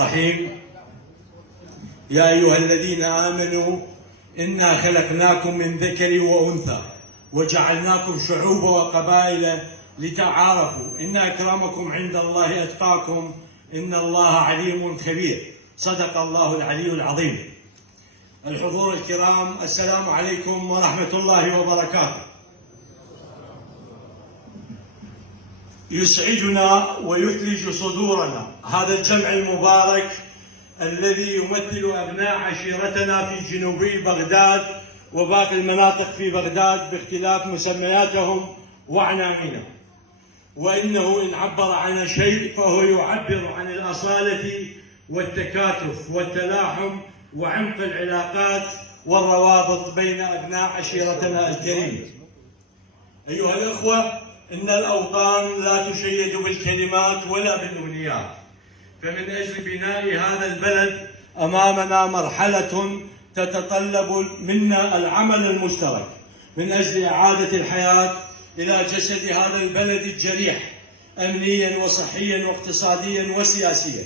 الرحيم. يا أيها الذين آمنوا إنا خلقناكم من ذكر وأنثى وجعلناكم شعوبا وقبائل لتعارفوا إن أكرمكم عند الله أتقاكم إن الله عليم خبير. صدق الله العلي العظيم. الحضور الكرام، السلام عليكم ورحمة الله وبركاته. يسعدنا ويثلج صدورنا هذا الجمع المبارك الذي يمثل أبناء عشيرتنا في جنوبي بغداد وباقي المناطق في بغداد باختلاف مسمياتهم وعناوينهم، وإنه إن عبر عن شيء فهو يعبر عن الأصالة والتكاتف والتلاحم وعمق العلاقات والروابط بين أبناء عشيرتنا الكريمة. أيها الأخوة، إن الأوطان لا تشيد بالكلمات ولا بالأمنيات، فمن أجل بناء هذا البلد أمامنا مرحلة تتطلب منا العمل المشترك من أجل إعادة الحياة إلى جسد هذا البلد الجريح أمنيا وصحيا واقتصاديا وسياسيا،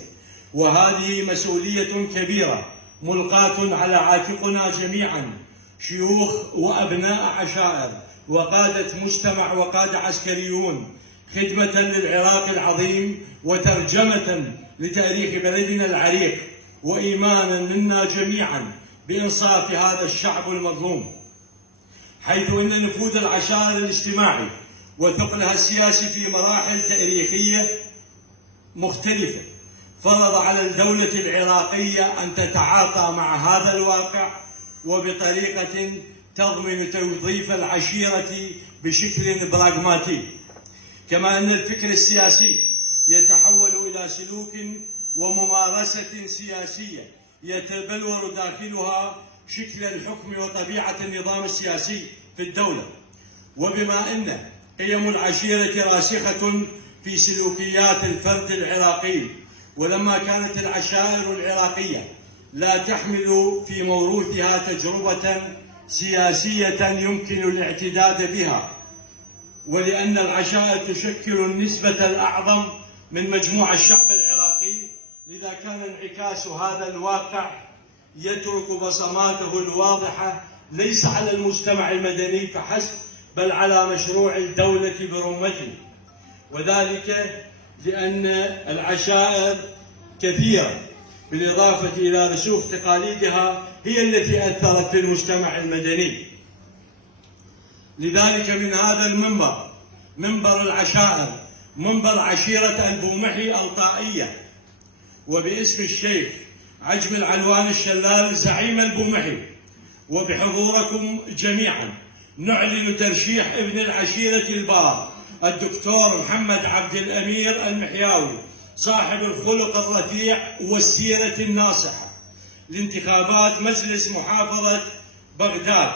وهذه مسؤولية كبيرة ملقاة على عاتقنا جميعا، شيوخ وأبناء عشائر وقادة مجتمع وقادة عسكريون، خدمة للعراق العظيم وترجمة لتاريخ بلدنا العريق، وإيمانا منا جميعا بإنصاف هذا الشعب المظلوم، حيث إن نفوذ العشائر الاجتماعي وثقلها السياسي في مراحل تاريخية مختلفة فرض على الدولة العراقية أن تتعاطى مع هذا الواقع وبطريقة تضمن توظيف العشيرة بشكل براغماتي، كما أن الفكر السياسي يتحول إلى سلوك وممارسة سياسية يتبلور داخلها شكل الحكم وطبيعة النظام السياسي في الدولة. وبما أن قيم العشيرة راسخة في سلوكيات الفرد العراقي، ولما كانت العشائر العراقية لا تحمل في موروثها تجربة سياسية يمكن الاعتداد بها، ولأن العشائر تشكل النسبة الأعظم من مجموع الشعب العراقي، لذا كان انعكاس هذا الواقع يترك بصماته الواضحة ليس على المجتمع المدني فحسب بل على مشروع الدولة برمته، وذلك لأن العشائر كثيرة بالإضافة إلى رسوخ تقاليدها هي التي أثرت في المجتمع المدني. لذلك من هذا المنبر، منبر العشائر، منبر عشيرة البومحي الطائية، وباسم الشيخ عجم العلوان الشلال زعيم البومحي وبحضوركم جميعا نعلن ترشيح ابن العشيرة البار الدكتور محمد عبد الأمير المحياوي صاحب الخلق الرفيع والسيرة الناصحة لانتخابات مجلس محافظة بغداد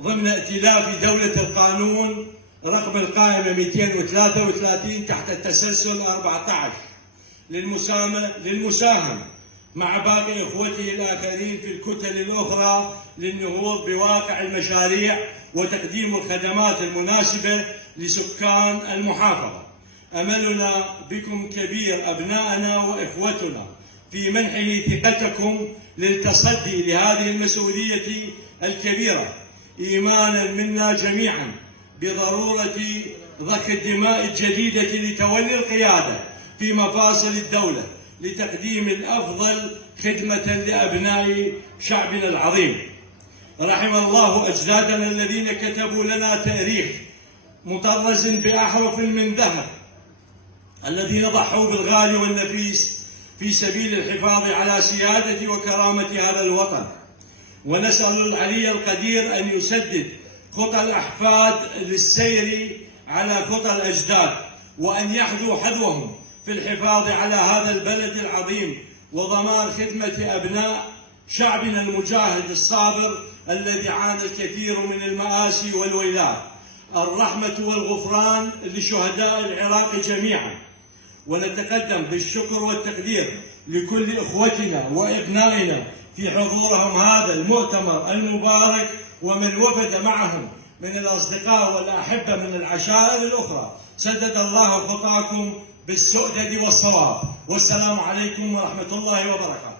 ضمن ائتلاف دولة القانون رقم القائمة 233 تحت التسلسل 14 للمساهمة مع باقي إخوته الآخرين في الكتل الأخرى للنهوض بواقع المشاريع وتقديم الخدمات المناسبة لسكان المحافظة. أملنا بكم كبير أبناءنا وإخوتنا في منحه ثقتكم للتصدي لهذه المسؤولية الكبيرة، إيمانا منا جميعا بضرورة ضخ الدماء الجديدة لتولي القيادة في مفاصل الدولة لتقديم الأفضل خدمة لأبناء شعبنا العظيم. رحم الله أجدادنا الذين كتبوا لنا تاريخ مطرز بأحرف من ذهب، الذين ضحوا بالغالي والنفيس في سبيل الحفاظ على سيادة وكرامة هذا الوطن. ونسأل العلي القدير أن يسدد خطى الأحفاد للسير على خطى الأجداد، وأن يحذو حذوهم في الحفاظ على هذا البلد العظيم وضمان خدمة أبناء شعبنا المجاهد الصابر الذي عانى الكثير من المآسي والويلات. الرحمة والغفران لشهداء العراق جميعا. ونتقدم بالشكر والتقدير لكل إخوتنا وأبنائنا في حضورهم هذا المؤتمر المبارك، ومن وفد معهم من الأصدقاء والأحبة من العشائر الأخرى. سدد الله خطاكم بالسؤدد والصواب. والسلام عليكم ورحمة الله وبركاته.